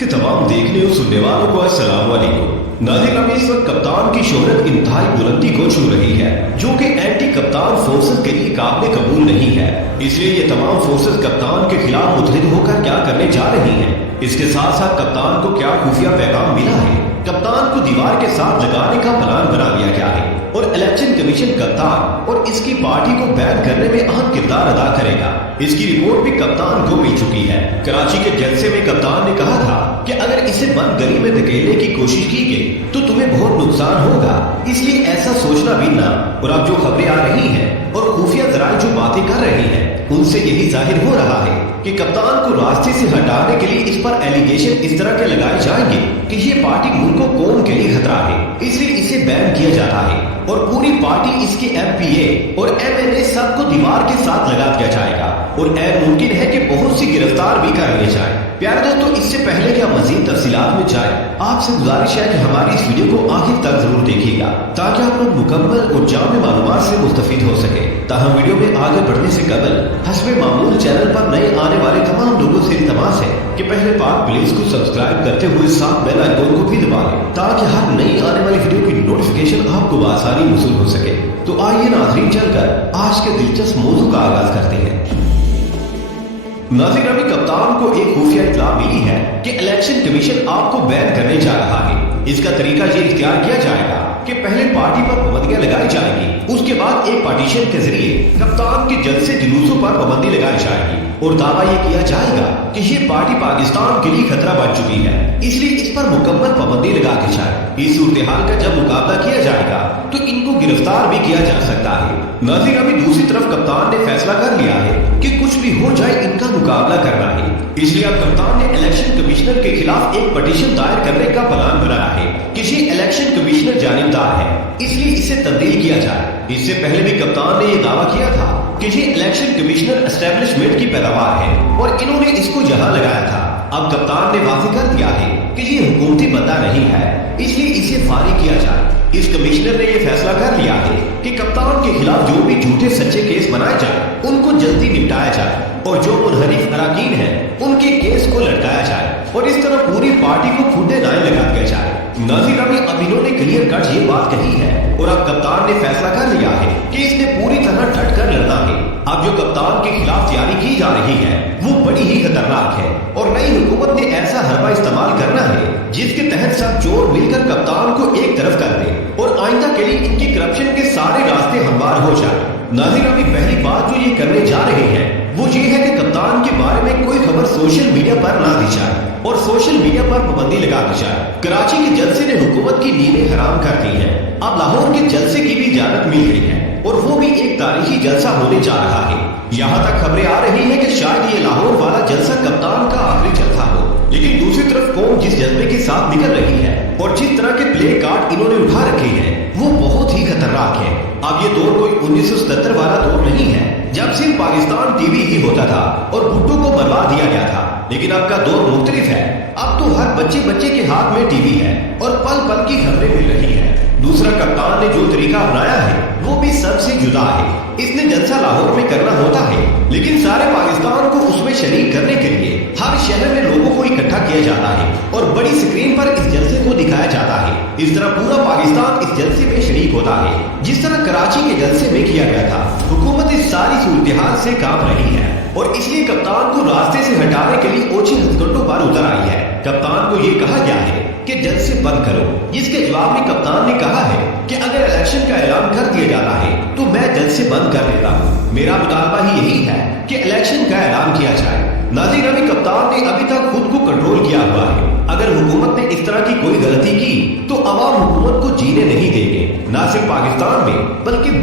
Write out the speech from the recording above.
کہ تمام دیکھنے اور سننے والوں کو السلام علیکم۔ ناظرین، اس وقت کپتان کی شہرت انتہائی بلندی کو چھو رہی ہے، جو کہ اینٹی کپتان فورسز کے لیے قابل قبول نہیں ہے۔ اس لیے یہ تمام فورسز کپتان کے خلاف متحد ہو کر کیا کرنے جا رہی ہیں، اس کے ساتھ ساتھ کپتان کو کیا خفیہ پیغام ملا ہے۔ کپتان کو دیوار کے ساتھ لگانے کا پلان بنا لیا گیا ہے اور الیکشن کمیشن کپتان اور اس کی پارٹی کو بین کرنے میں اہم کردار ادا کرے گا۔ اس کی رپورٹ بھی کپتان کو مل چکی ہے۔ کراچی کے جلسے میں کپتان نے کہا تھا کہ اگر اسے بند گلی میں دھکیلنے کی کوشش کی گئی تو تمہیں بہت نقصان ہوگا، اس لیے ایسا سوچنا بھی نہ۔ اور اب جو خبریں آ رہی ہیں اور خفیہ ذرائع جو باتیں کر رہی ہیں، ان سے یہی ظاہر ہو رہا ہے کہ کپتان کو راستے سے ہٹانے کے لیے اس پر ایلیگیشن اس طرح کے لگائے جائیں گے کہ یہ پارٹی ملک و قوم کے لیے خطرہ ہے، اس لیے اسے بین کیا جاتا ہے اور پوری پارٹی، اس کے ایم پی اے اور ایم این اے سب کو دیوار کے ساتھ لگا دیا جائے گا اور ممکن ہے کہ بہت سی گرفتار بھی کر لیے جائیں۔ پیارے دوستو، اس سے پہلے کہ ہم مزید تفصیلات میں جائیں، آپ سے گزارش ہے کہ ہماری اس ویڈیو کو آخر تک ضرور دیکھیے گا تاکہ آپ لوگ مکمل اور جامع معلومات سے مستفید ہو سکے۔ تاہم ویڈیو میں آگے بڑھنے سے قبل حسب معمول چینل پر نئے آنے والے تمام لوگوں سے التماس ہے کہ پہلے پاک پلیز کو سبسکرائب کرتے ہوئے ساتھ بیل آئیکن کو بھی دبا لیں تاکہ ہر نئی آنے والی ویڈیو کی نوٹیفیکیشن آپ کو بآسانی موصول ہو سکے۔ تو آئیے ناظرین، چل کر آج کے دلچسپ موضوع کا آغاز کرتے ہیں۔ ناظرین، ابھی کپتان کو ایک خفیہ اطلاع ملی ہے کہ الیکشن کمیشن آپ کو بین کرنے جا رہا ہے۔ اس کا طریقہ یہ اختیار کیا جائے گا کہ پہلے پارٹی پر پابندیاں لگائی جائیں گی، اس کے بعد ایک پارٹیشن کے ذریعے کپتان کے جلسے جلوسوں پر پابندی لگائی جائے گی اور دعویٰ یہ کیا جائے گا کہ یہ پارٹی پاکستان کے لیے خطرہ بن چکی ہے، اس لیے اس پر مکمل پابندی لگا دی جائے۔ اس صورتحال کا جب مقابلہ کیا جائے گا تو ان کو گرفتار بھی کیا جا سکتا ہے۔ ناظرین، ابھی دوسری طرف کپتان نے فیصلہ کر لیا ہے کہ کچھ بھی ہو جائے ان کا مقابلہ کرنا ہے، اس لیے اب کپتان نے الیکشن کمشنر کے خلاف ایک پٹیشن دائر کرنے کا پلان بنایا ہے کہ یہ الیکشن کمشنر جانبدار ہے، اس لیے اسے تبدیل کیا جائے۔ اس سے پہلے بھی کپتان نے یہ دعویٰ کیا تھا کہ یہ الیکشن کمشنر اسٹیبلشمنٹ کی پیداوار ہے اور انہوں نے اس کو یہاں لگایا تھا۔ اب کپتان نے واضح کر دیا ہے کہ یہ حکومتی بندہ نہیں ہے، اس لیے اسے فارغ کیا جائے۔ اس کمشنر نے یہ فیصلہ کر لیا ہے کہ کپتان کے خلاف جو بھی جھوٹے سچے کیس بنائے جائیں ان کو جلدی نپٹایا جائے اور جو منحرف اراکین ہیں ان کے کیس کو لٹکایا جائے اور اس طرح پوری پارٹی کو کھوٹے نائیں لگا دیا جائے۔ ناظرین، اب انہوں نے کلیئر کٹ یہ بات کہی ہے اور اب کپتان نے فیصلہ کر لیا ہے کہ اس نے پوری طرح ڈٹ کر لڑنا ہے۔ اب جو کپتان کے خلاف تیاری کی جا رہی ہے وہ بڑی ہی خطرناک ہے اور نئی حکومت نے ایسا حربہ استعمال کرنا ہے جس کے تحت سب چور مل کر کپتان کو ایک طرف کر دیں اور آئندہ کے لیے ان کی کرپشن کے سارے راستے ہموار ہو جائیں۔ ناظرین، ابھی پہلی بات جو یہ کرنے جا رہے ہیں وہ یہ ہے کہ کپتان کے بارے میں کوئی خبر سوشل میڈیا پر نہ دی جائے اور سوشل میڈیا پر پابندی لگا دی جائے۔ کراچی کے جلسے نے حکومت کی نیندیں حرام کر دی ہیں، اب لاہور کے جلسے کی بھی اجازت مل گئی ہے اور وہ بھی ایک تاریخی جلسہ ہونے جا رہا ہے۔ یہاں تک خبریں آ رہی ہیں کہ شاید یہ لاہور والا جلسہ کپتان کا آخری جلسہ ہو، لیکن دوسری طرف قوم جس جذبے کے ساتھ نکل رہی ہے اور جس طرح کے پلے کارڈ انہوں نے اٹھا رکھے ہیں وہ بہت ہی خطرناک ہے۔ اب یہ دور کوئی 1977 والا دور نہیں ہے جب صرف پاکستان ٹی وی ہی ہوتا تھا اور بھٹو کو مروا دیا گیا تھا، لیکن اب کا دور مختلف ہے۔ اب تو ہر بچے کے ہاتھ میں ٹی وی ہے اور پل پل کی خبریں مل رہی ہیں۔ دوسرا، کپتان نے جو طریقہ اپنایا ہے وہ بھی سب سے جدا ہے۔ اس نے جلسہ لاہور میں کرنا ہوتا ہے لیکن سارے پاکستان کو اس میں شریک کرنے کے لیے ہر شہر میں لوگوں کو اکٹھا کیا جاتا ہے اور بڑی اسکرین پر اس جلسے کو دکھایا جاتا ہے۔ اس طرح پورا پاکستان اس جلسے میں شریک ہوتا ہے جس طرح کراچی کے جلسے میں کیا گیا تھا۔ حکومت اس ساری صورتحال سے کام رہی ہے اور اس لیے کپتان کو راستے سے ہٹانے کے لیے اوچھے ہتھکڑوں پر اتر آئی ہے۔ کپتان کو یہ کہا گیا ہے کہ جلسے بند کرو، جس کے جواب میں کپتان نے کہا ہے کہ اگر الیکشن کا اعلان کر دیا جاتا ہے تو میں جلسے بند کر دیتا ہوں۔ میرا مطالبہ ہی یہی ہے کہ الیکشن کا اعلان کیا جائے۔ ناظرین، ابھی کپتان نے ابھی تک خود کو کنٹرول کیا ہوا ہے۔ اگر حکومت نے اس طرح کی کوئی غلطی کی تو عوام حکومت کو جینے نہیں دیں گے، نہ صرف پاکستان میں بلکہ